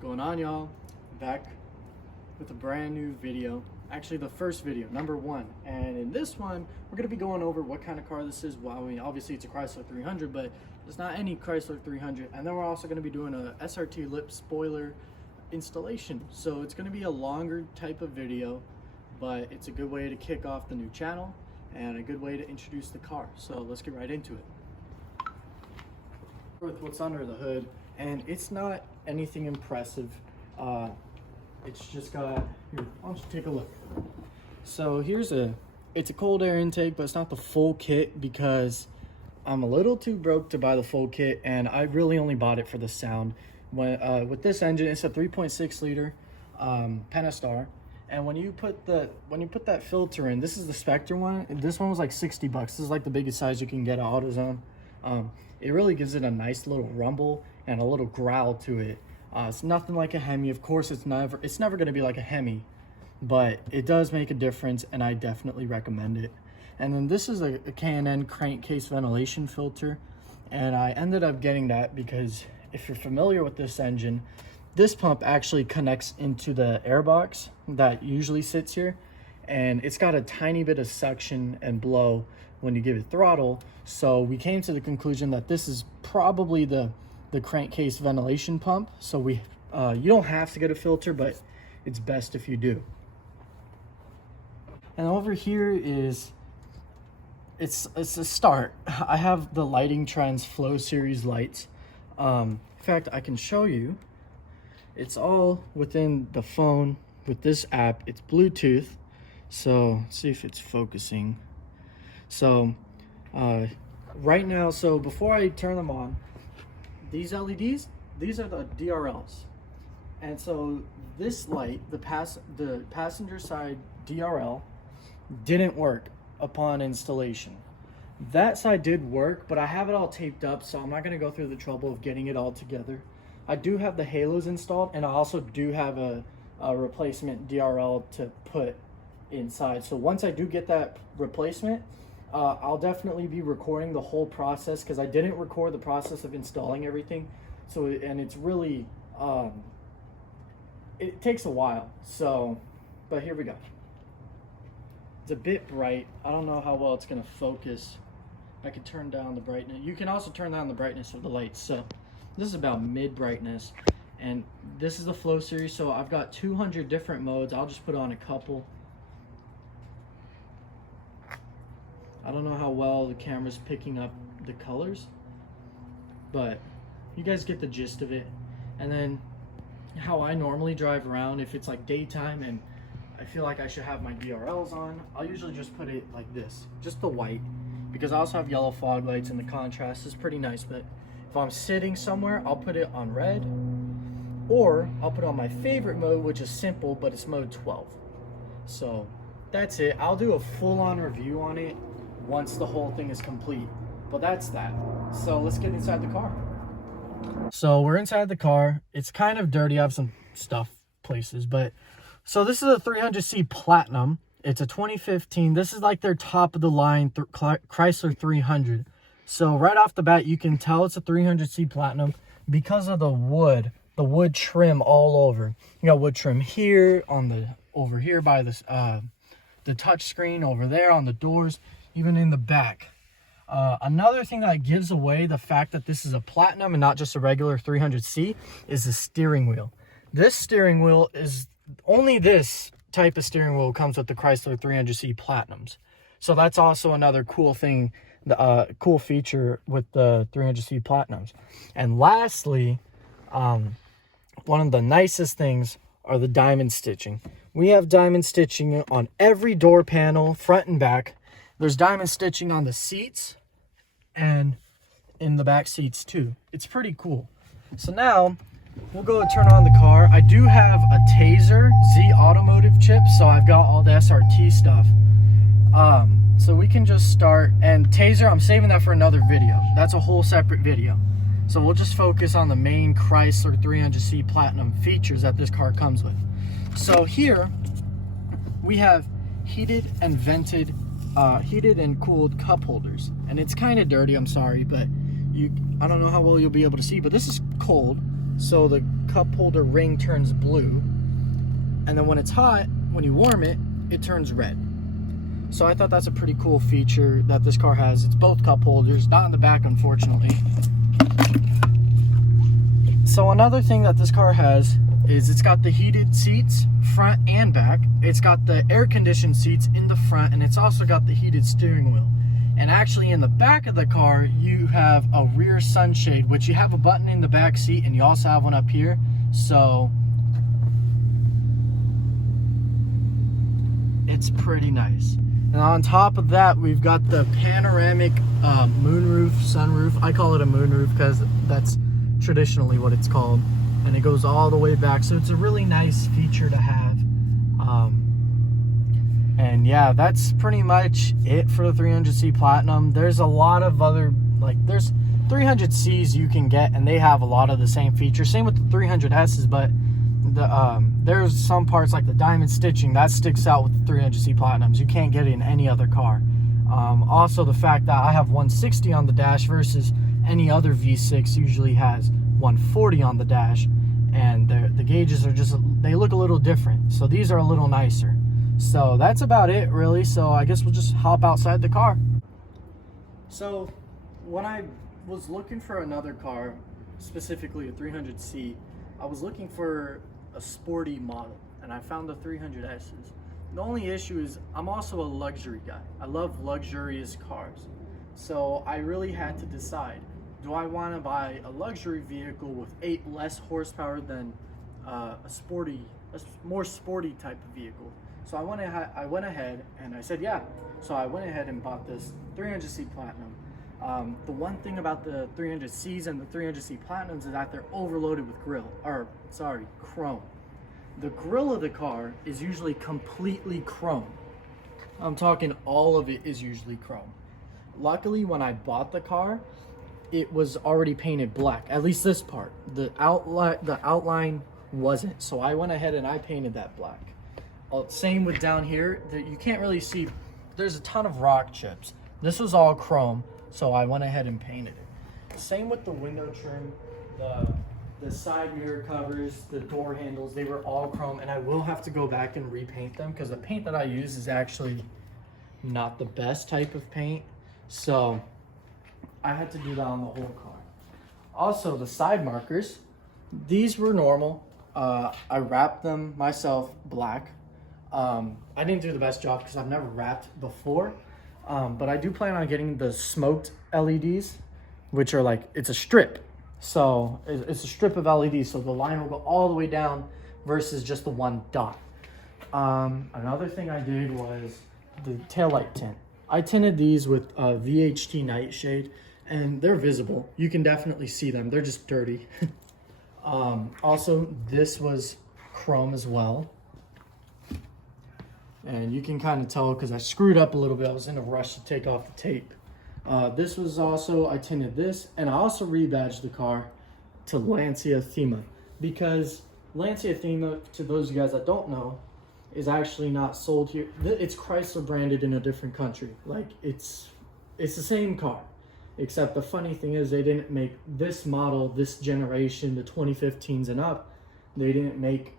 going on, y'all? Back with a brand new video. Actually, the first video, number 1. And in this one, we're going to be going over what kind of car this is. Well, I mean, obviously it's a Chrysler 300, but it's not any Chrysler 300. And then we're also going to be doing a SRT lip spoiler installation. So it's going to be a longer type of video, but it's a good way to kick off the new channel and a good way to introduce the car. So let's get right into it. With what's under the hood, and it's not anything impressive. It's just got, here, why don't you take a look. So it's a cold air intake, but it's not the full kit because I'm a little too broke to buy the full kit, and I really only bought it for the sound. With this engine, it's a 3.6 liter Pentastar, and when you put that filter in, this is the Spectre one. This one was like 60 bucks. This is like the biggest size you can get at AutoZone. It really gives it a nice little rumble and a little growl to it. It's nothing like a Hemi. Of course, it's never going to be like a Hemi, but it does make a difference, and I definitely recommend it. And then this is a K&N crankcase ventilation filter, and I ended up getting that because if you're familiar with this engine, this pump actually connects into the airbox that usually sits here, and it's got a tiny bit of suction and blow when you give it throttle. So we came to the conclusion that this is probably the crankcase ventilation pump. So you don't have to get a filter, but it's best if you do. And over here it's a start. I have the lightingtrendz Flow Series lights. In fact, I can show you. It's all within the phone with this app. It's Bluetooth. So let's see if it's focusing. So right now, so before I turn them on, these LEDs, these are the DRLs. And so this light, the passenger side DRL, didn't work upon installation. That side did work, but I have it all taped up, so I'm not going to go through the trouble of getting it all together. I do have the halos installed, and I also do have a replacement DRL to put inside. So once I do get that replacement, I'll definitely be recording the whole process, because I didn't record the process of installing everything. So, and it's really, it takes a while. So, but here we go. It's a bit bright. I don't know how well it's going to focus. I can turn down the brightness. You can also turn down the brightness of the lights. So this is about mid brightness, and this is the Flow Series. So I've got 200 different modes. I'll just put on a couple. I don't know how well the camera's picking up the colors, but you guys get the gist of it. And then how I normally drive around, if it's like daytime and I feel like I should have my DRLs on, I'll usually just put it like this, just the white, because I also have yellow fog lights and the contrast is pretty nice. But if I'm sitting somewhere, I'll put it on red, or I'll put it on my favorite mode, which is simple, but it's mode 12. So that's it. I'll do a full-on review on it once the whole thing is complete, but that's that. So let's get inside the car. So we're inside the car. It's kind of dirty. I have some stuff places, but so this is a 300C Platinum. It's a 2015. This is like their top of the line Chrysler 300. So right off the bat, you can tell it's a 300C Platinum because of the wood trim all over. You got wood trim here over here by this the touch screen, over there on the doors, even in the back. Another thing that gives away the fact that this is a Platinum and not just a regular 300C is the steering wheel. This steering wheel is only this type of steering wheel comes with the Chrysler 300C Platinums. So that's also another cool thing, cool feature with the 300C Platinums. And lastly, one of the nicest things are the diamond stitching. We have diamond stitching on every door panel, front and back. There's diamond stitching on the seats and in the back seats too. It's pretty cool. So now we'll go and turn on the car. I do have a Tazer Z automotive chip, so I've got all the SRT stuff. So we can just start, and Tazer, I'm saving that for another video. That's a whole separate video. So we'll just focus on the main Chrysler 300C Platinum features that this car comes with. So here we have heated and vented, heated and cooled cup holders, and it's kind of dirty, I'm sorry, but I don't know how well you'll be able to see, but this is cold. So the cup holder ring turns blue, and then when it's hot, when you warm it, it turns red. So I thought that's a pretty cool feature that this car has. It's both cup holders, not in the back, unfortunately. So another thing that this car has is it's got the heated seats front and back. It's got the air conditioned seats in the front, and it's also got the heated steering wheel. And actually in the back of the car, you have a rear sunshade, which you have a button in the back seat, and you also have one up here. So it's pretty nice. And on top of that, we've got the panoramic moonroof, sunroof. I call it a moonroof because that's traditionally what it's called. And it goes all the way back. So it's a really nice feature to have. And yeah, that's pretty much it for the 300C Platinum. There's a lot of other, like, there's 300Cs you can get, and they have a lot of the same features. Same with the 300Ss, but there's some parts like the diamond stitching that sticks out with the 300C Platinums. You can't get it in any other car. Also, the fact that I have 160 on the dash versus any other V6 usually has 140 on the dash, and the gauges are just, they look a little different. So these are a little nicer. So that's about it, really. So I guess we'll just hop outside the car. So when I was looking for another car, specifically a 300C, I was looking for a sporty model, and I found the 300Ss. The only issue is I'm also a luxury guy. I love luxurious cars. So I really had to decide, do I want to buy a luxury vehicle with 8 less horsepower than a more sporty type of vehicle? So I went ahead and I said, yeah. So I went ahead and bought this 300C Platinum. The one thing about the 300Cs and the 300C Platinums is that they're overloaded with chrome. The grille of the car is usually completely chrome. I'm talking all of it is usually chrome. Luckily, when I bought the car, it was already painted black. At least this part. The outline wasn't. So I went ahead and I painted that black. Same with down here. You can't really see. There's a ton of rock chips. This was all chrome, so I went ahead and painted it. Same with the window trim, the side mirror covers, the door handles. They were all chrome, and I will have to go back and repaint them because the paint that I use is actually not the best type of paint. So I had to do that on the whole car. Also, the side markers, these were normal. I wrapped them myself black. I didn't do the best job because I've never wrapped before, but I do plan on getting the smoked LEDs, which are like, it's a strip. So it's a strip of LEDs, so the line will go all the way down versus just the one dot. Another thing I did was the taillight tint. I tinted these with VHT nightshade, and they're visible. You can definitely see them. They're just dirty. Also, this was chrome as well. And you can kind of tell because I screwed up a little bit. I was in a rush to take off the tape. This was also, I tinted this, and I also rebadged the car to Lancia Thema, because Lancia Thema, to those of you guys that don't know, is actually not sold here. It's Chrysler branded in a different country. Like, it's the same car, except the funny thing is they didn't make this model, this generation, the 2015s and up, they didn't make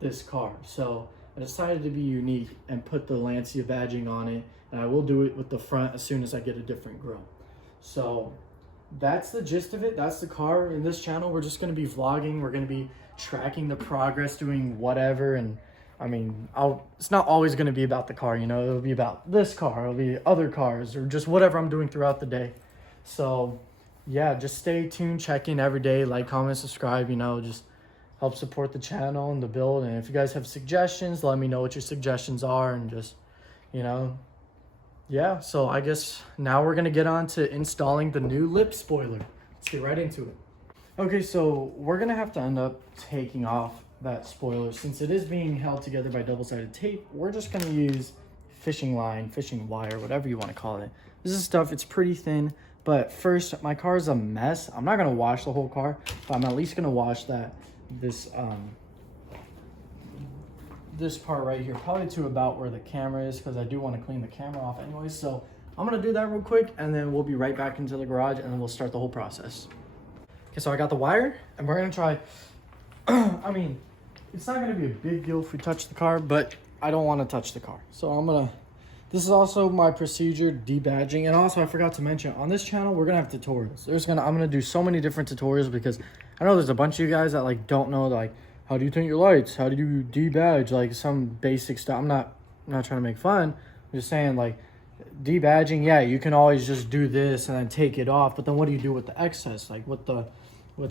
this car. So I decided to be unique and put the Lancia badging on it, and I will do it with the front as soon as I get a different grille. So that's the gist of it. That's the car. In this channel, we're just going to be vlogging. We're going to be tracking the progress, doing whatever. And I mean, it's not always going to be about the car, you know. It'll be about this car, it'll be other cars, or just whatever I'm doing throughout the day. So yeah, just stay tuned, check in every day, like, comment, subscribe, you know, just help support the channel and the build. And if you guys have suggestions, let me know what your suggestions are, and just, you know, yeah. So I guess now we're gonna get on to installing the new lip spoiler. Let's get right into it. Okay, so we're gonna have to end up taking off that spoiler. Since it is being held together by double-sided tape, we're just gonna use fishing line, fishing wire, whatever you want to call it. This is stuff, it's pretty thin. But first, my car is a mess. I'm not gonna wash the whole car, but I'm at least gonna wash this part right here, probably to about where the camera is, because I do want to clean the camera off anyways. So I'm gonna do that real quick, and then we'll be right back into the garage, and then we'll start the whole process. Okay, so I got the wire, and we're gonna try I mean, it's not gonna be a big deal if we touch the car, but I don't want to touch the car. So this is also my procedure, debadging. And also I forgot to mention, on this channel, we're gonna have tutorials. I'm gonna do so many different tutorials because I know there's a bunch of you guys that like don't know, like, how do you tint your lights? How do you debadge? Like some basic stuff. I'm not trying to make fun. I'm just saying, like, debadging, yeah, you can always just do this and then take it off, but then what do you do with the excess, like with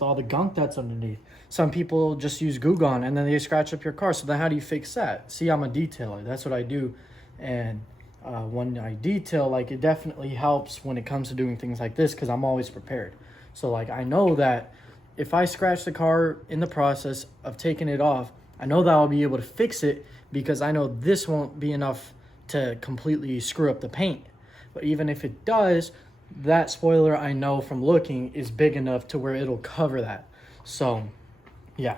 all the gunk that's underneath? Some people just use Goo Gone and then they scratch up your car. So then how do you fix that? See, I'm a detailer, that's what I do. And when I detail, like, it definitely helps when it comes to doing things like this because I'm always prepared. So like, I know that if I scratch the car in the process of taking it off, I know that I'll be able to fix it because I know this won't be enough to completely screw up the paint. But even if it does, that spoiler, I know from looking, is big enough to where it'll cover that. So yeah,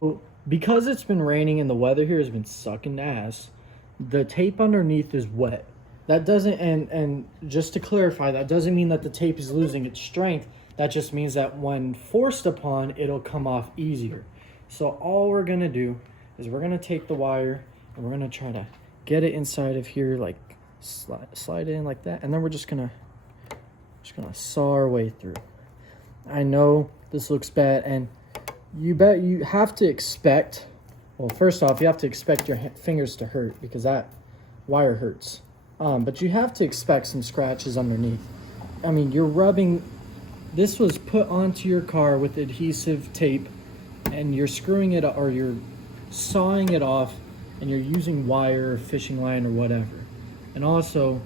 well, because it's been raining and the weather here has been sucking ass, the tape underneath is wet. That doesn't, and just to clarify, that doesn't mean that the tape is losing its strength. That just means that when forced upon, it'll come off easier. So all we're gonna do is we're gonna take the wire and we're gonna try to get it inside of here, like slide it in like that, and then we're just gonna saw our way through. I know this looks bad, and you have to expect, well, first off, you have to expect your fingers to hurt because that wire hurts. But you have to expect some scratches underneath. I mean, you're rubbing, this was put onto your car with adhesive tape, and you're screwing it, or you're sawing it off, and you're using wire or fishing line or whatever. And also,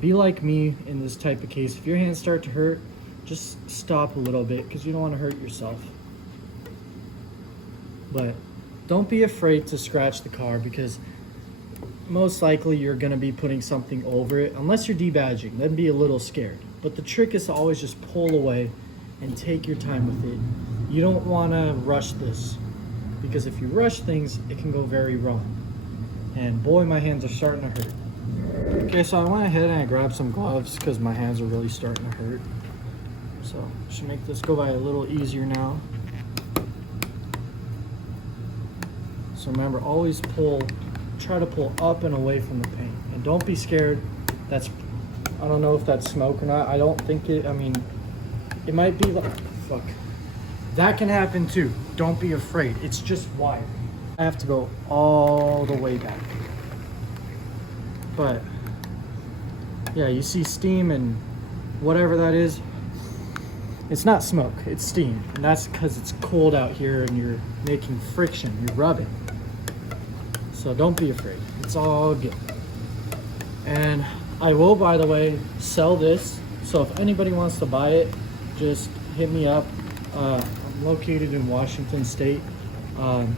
be like me in this type of case. If your hands start to hurt, just stop a little bit because you don't want to hurt yourself. But don't be afraid to scratch the car because most likely you're going to be putting something over it. Unless you're debadging, then be a little scared. But the trick is to always just pull away and take your time with it. You don't want to rush this because if you rush things, it can go very wrong. And boy, my hands are starting to hurt. Okay, so I went ahead and I grabbed some gloves because my hands are really starting to hurt. So I should make this go by a little easier now. So remember, always try to pull up and away from the paint. And don't be scared. I don't know if that's smoke or not. I don't think it, I mean, it might be like, fuck. That can happen too. Don't be afraid. It's just wire. I have to go all the way back. But yeah, you see steam and whatever that is, it's not smoke, it's steam. And that's because it's cold out here and you're making friction, you're rubbing. So don't be afraid, it's all good. And I will, by the way, sell this. So if anybody wants to buy it, just hit me up. I'm located in Washington State. I'm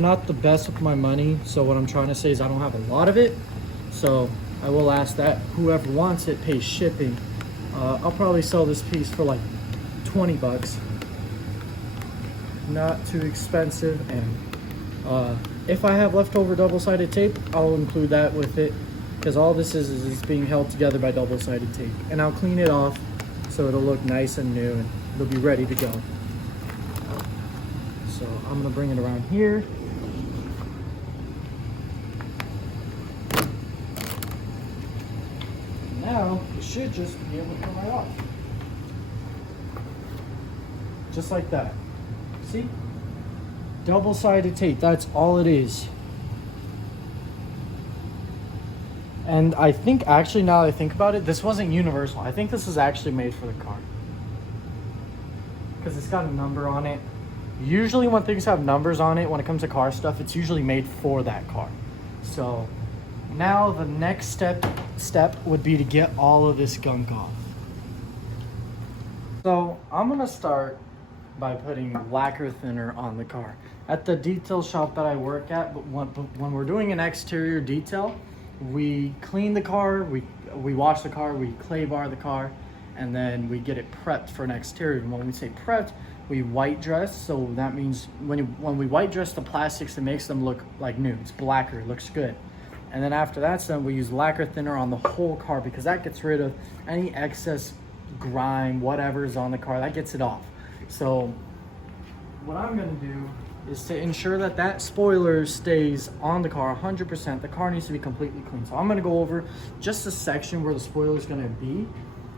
not the best with my money, so what I'm trying to say is I don't have a lot of it. So I will ask that whoever wants it pays shipping. I'll probably sell this piece for like 20 bucks. Not too expensive. And if I have leftover double-sided tape, I'll include that with it because all this is it's being held together by double-sided tape. And I'll clean it off so it'll look nice and new and it'll be ready to go. So I'm gonna bring it around here. Now it should just be able to come right off. Just like that. See? Double-sided tape, that's all it is. And I think, actually, now that I think about it, this wasn't universal. I think this is actually made for the car. Because it's got a number on it. Usually when things have numbers on it, when it comes to car stuff, it's usually made for that car. So now the next step would be to get all of this gunk off. So I'm gonna start by putting lacquer thinner on the car. At the detail shop that I work at, but when we're doing an exterior detail, we clean the car, we wash the car, we clay bar the car, and then we get it prepped for an exterior. And when we say prepped, we white dress, so that means when we white dress the plastics, it makes them look like new. It's blacker, it looks good. And then after that's done, we use lacquer thinner on the whole car because that gets rid of any excess grime, whatever is on the car, that gets it off. So what I'm gonna do is to ensure that that spoiler stays on the car 100%. The car needs to be completely clean. So I'm gonna go over just the section where the spoiler is gonna be.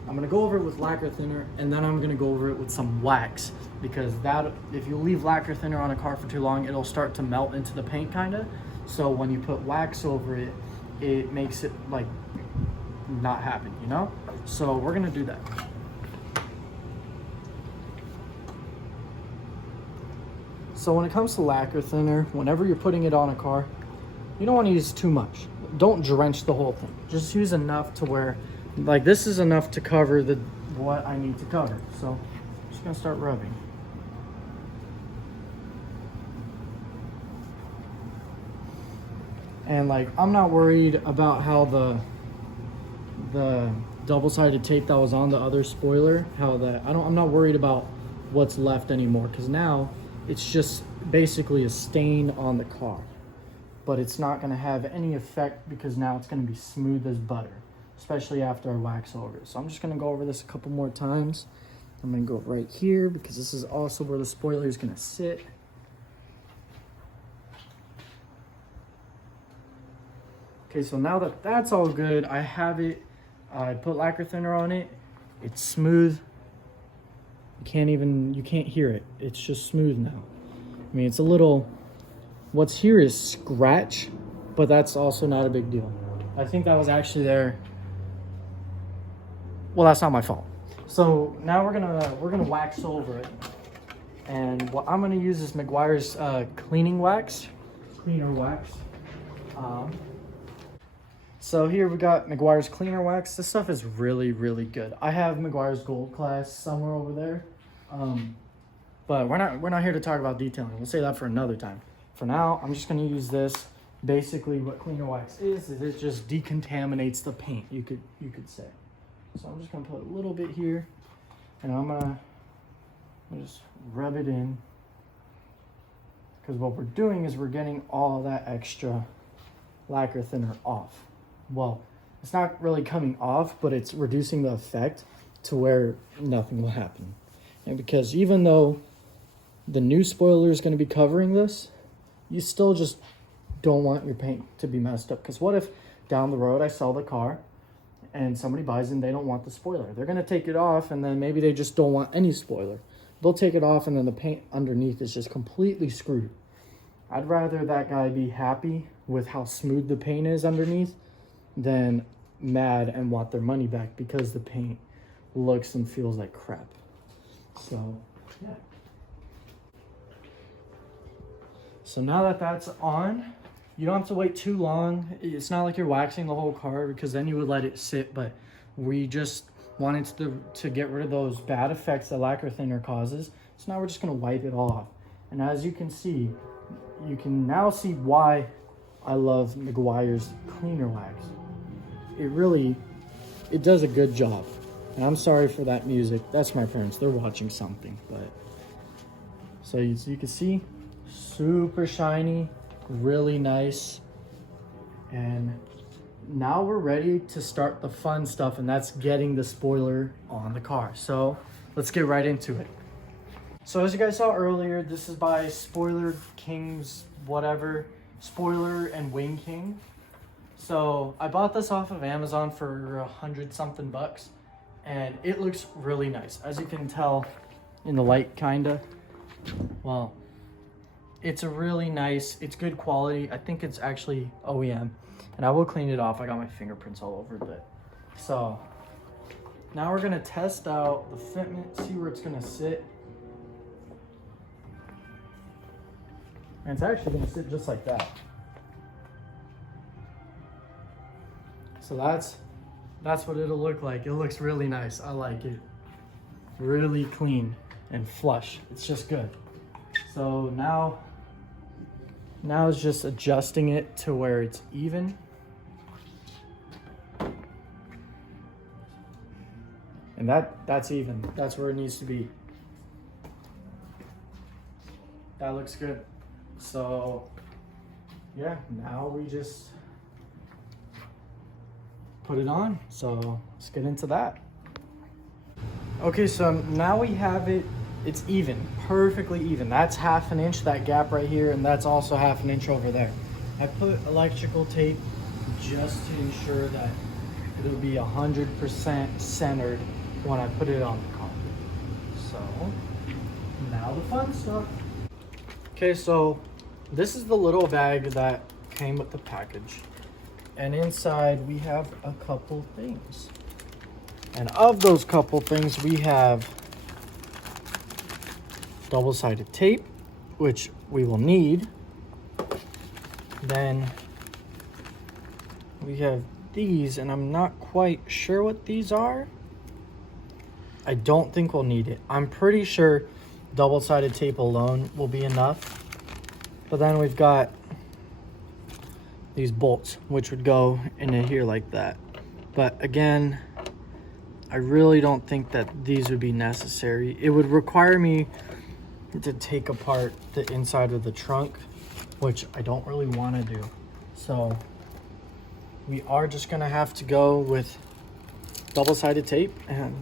I'm gonna go over it with lacquer thinner, and then I'm gonna go over it with some wax, because that, if you leave lacquer thinner on a car for too long, it'll start to melt into the paint kinda. So when you put wax over it, it makes it like not happen, you know? So we're gonna do that. So when it comes to lacquer thinner, whenever you're putting it on a car, you don't want to use too much. Don't drench the whole thing. Just use enough to where, like, this is enough to cover the what I need to cover. So I'm just gonna start rubbing. And like, I'm not worried about how the double-sided tape that was on the other spoiler, I'm not worried about what's left anymore, because now it's just basically a stain on the car. But it's not gonna have any effect, because now it's gonna be smooth as butter, especially after I wax over it. So I'm just gonna go over this a couple more times. I'm gonna go right here, because this is also where the spoiler is gonna sit. Okay, so now that that's all good, I have it, I put lacquer thinner on it. It's smooth. You can't hear it. It's just smooth now. I mean, it's a little, what's here is scratch, but that's also not a big deal. I think that was actually there. Well, that's not my fault. So now we're gonna wax over it. And what I'm gonna use is Meguiar's cleaner wax. So here we got Meguiar's cleaner wax. This stuff is really, really good. I have Meguiar's Gold Class somewhere over there. But we're not here to talk about detailing. We'll say that for another time. For now, I'm just gonna use this. Basically what cleaner wax is it just decontaminates the paint, you could say. So I'm just gonna put a little bit here, and I'm gonna just rub it in. Because what we're doing is we're getting all that extra lacquer thinner off. Well, it's not really coming off, but it's reducing the effect to where nothing will happen. And because even though the new spoiler is going to be covering this, you still just don't want your paint to be messed up. Because what if down the road I sell the car and somebody buys it and they don't want the spoiler? They're going to take it off, and then maybe they just don't want any spoiler. They'll take it off, and then the paint underneath is just completely screwed. I'd rather that guy be happy with how smooth the paint is underneath than mad and want their money back because the paint looks and feels like crap. So, yeah. So now that that's on, you don't have to wait too long. It's not like you're waxing the whole car, because then you would let it sit, but we just wanted to get rid of those bad effects that lacquer thinner causes. So now we're just gonna wipe it off. And as you can see, you can now see why I love Meguiar's cleaner wax. It does a good job. And I'm sorry for that music. That's my parents. They're watching something. But so you can see, super shiny, really nice. And now we're ready to start the fun stuff, and that's getting the spoiler on the car. So let's get right into it. So as you guys saw earlier, this is by Spoiler Kings, whatever, Spoiler and Wing King. So I bought this off of Amazon for $100-something, and it looks really nice. As you can tell in the light, kinda. Well, it's a really nice, it's good quality. I think it's actually OEM, and I will clean it off. I got my fingerprints all over it. So now we're gonna test out the fitment, see where it's gonna sit. And it's actually gonna sit just like that. So that's what it'll look like. It looks really nice. I like it. Really clean and flush. It's just good. So now it's just adjusting it to where it's even. And that's even. That's where it needs to be. That looks good. So yeah, now we just put it on. So let's get into that. Okay, so now we have it it's even, perfectly even. That's half an inch, that gap right here, and that's also half an inch over there. I put electrical tape just to ensure that it'll be 100% centered when I put it on the car. So now the fun stuff. Okay, so this is the little bag that came with the package, and inside we have a couple things. And of those couple things, we have double-sided tape, which we will need. Then we have these, and I'm not quite sure what these are. I don't think we'll need it. I'm pretty sure double-sided tape alone will be enough. But then we've got these bolts, which would go into here like that. But again, I really don't think that these would be necessary. It would require me to take apart the inside of the trunk, which I don't really want to do. So we are just gonna have to go with double-sided tape, and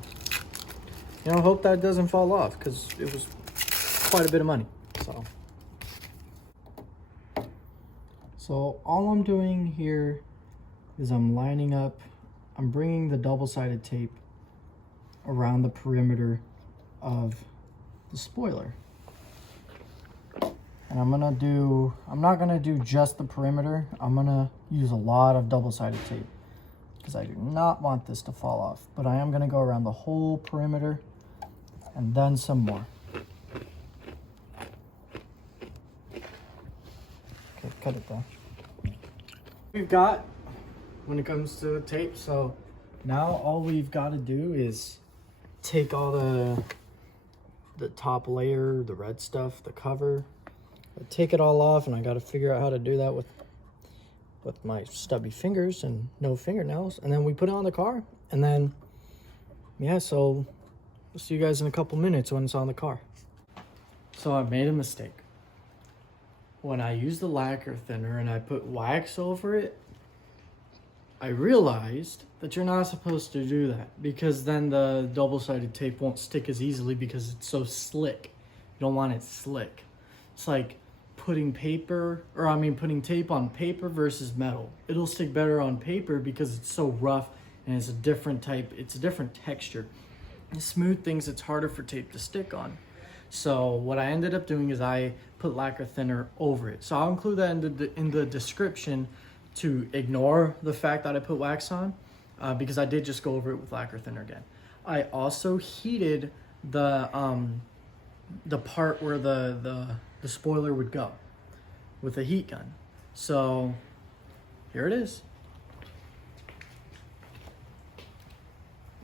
you know, hope that doesn't fall off, because it was quite a bit of money. So all I'm doing here is I'm lining up, I'm bringing the double-sided tape around the perimeter of the spoiler. And I'm not gonna do just the perimeter. I'm gonna use a lot of double-sided tape because I do not want this to fall off. But I am gonna go around the whole perimeter and then some more. Okay, cut it down. We've got when it comes to tape, so now all we've got to do is take all the top layer, the red stuff, the cover, take it all off, and I got to figure out how to do that with my stubby fingers and no fingernails. And then we put it on the car, and then yeah, so we'll see you guys in a couple minutes when it's on the car. So I made a mistake. When I used the lacquer thinner and I put wax over it, I realized that you're not supposed to do that, because then the double-sided tape won't stick as easily because it's so slick. You don't want it slick. It's like putting tape on paper versus metal. It'll stick better on paper because it's so rough and it's a different texture. And smooth things, it's harder for tape to stick on. So what I ended up doing is I put lacquer thinner over it. So I'll include that in the description to ignore the fact that I put wax on, because I did just go over it with lacquer thinner again. I also heated the part where the spoiler would go with a heat gun. So here it is.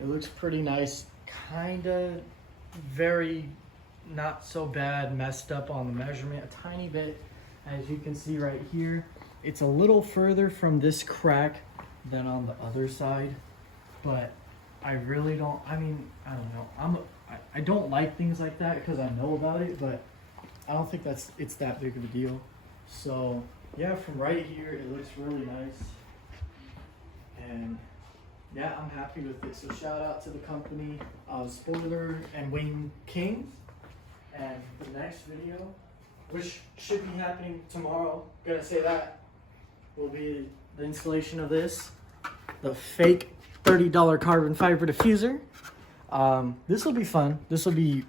It looks pretty nice, kinda very not so bad, messed up on the measurement a tiny bit. As you can see right here, it's a little further from this crack than on the other side, but I really don't, I don't know, I don't like things like that because I know about it, but I don't think it's that big of a deal. So yeah, from right here it looks really nice, and yeah, I'm happy with it. So shout out to the company, Spoiler and Wing Kings. And the next video, which should be happening tomorrow, gotta say that, will be the installation of this, the fake $30 carbon fiber diffuser. This will be fun. This will be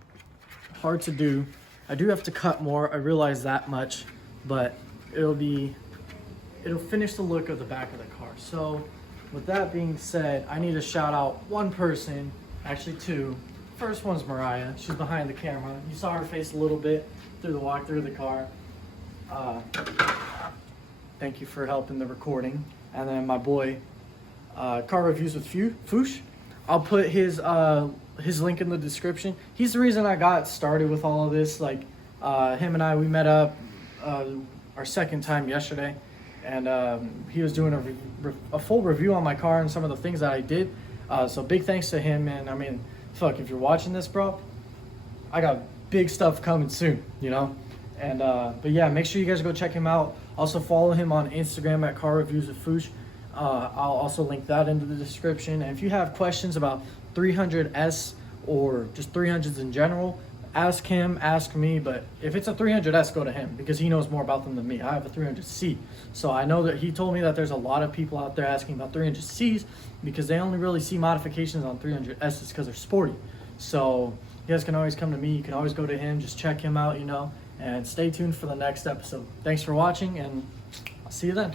hard to do. I do have to cut more, I realize that much, but it'll finish the look of the back of the car. So with that being said, I need to shout out one person, actually two. First one's Mariah. She's behind the camera. You saw her face a little bit through the walkthrough of the car. Thank you for helping the recording. And then my boy, Car Reviews with Foosh. I'll put his link in the description. He's the reason I got started with all of this. Like him and I, we met up our second time yesterday, and he was doing a full review on my car and some of the things that I did. So big thanks to him, man. I mean, fuck, if you're watching this, bro, I got big stuff coming soon, you know? And but yeah, make sure you guys go check him out. Also follow him on Instagram at Car Reviews with Foosh. I'll also link that into the description. And if you have questions about 300S or just 300s in general, ask him, ask me, but if it's a 300S, go to him because he knows more about them than me. I have a 300C. So I know that he told me that there's a lot of people out there asking about 300Cs because they only really see modifications on 300Ss because they're sporty. So you guys can always come to me. You can always go to him. Just check him out, you know, and stay tuned for the next episode. Thanks for watching, and I'll see you then.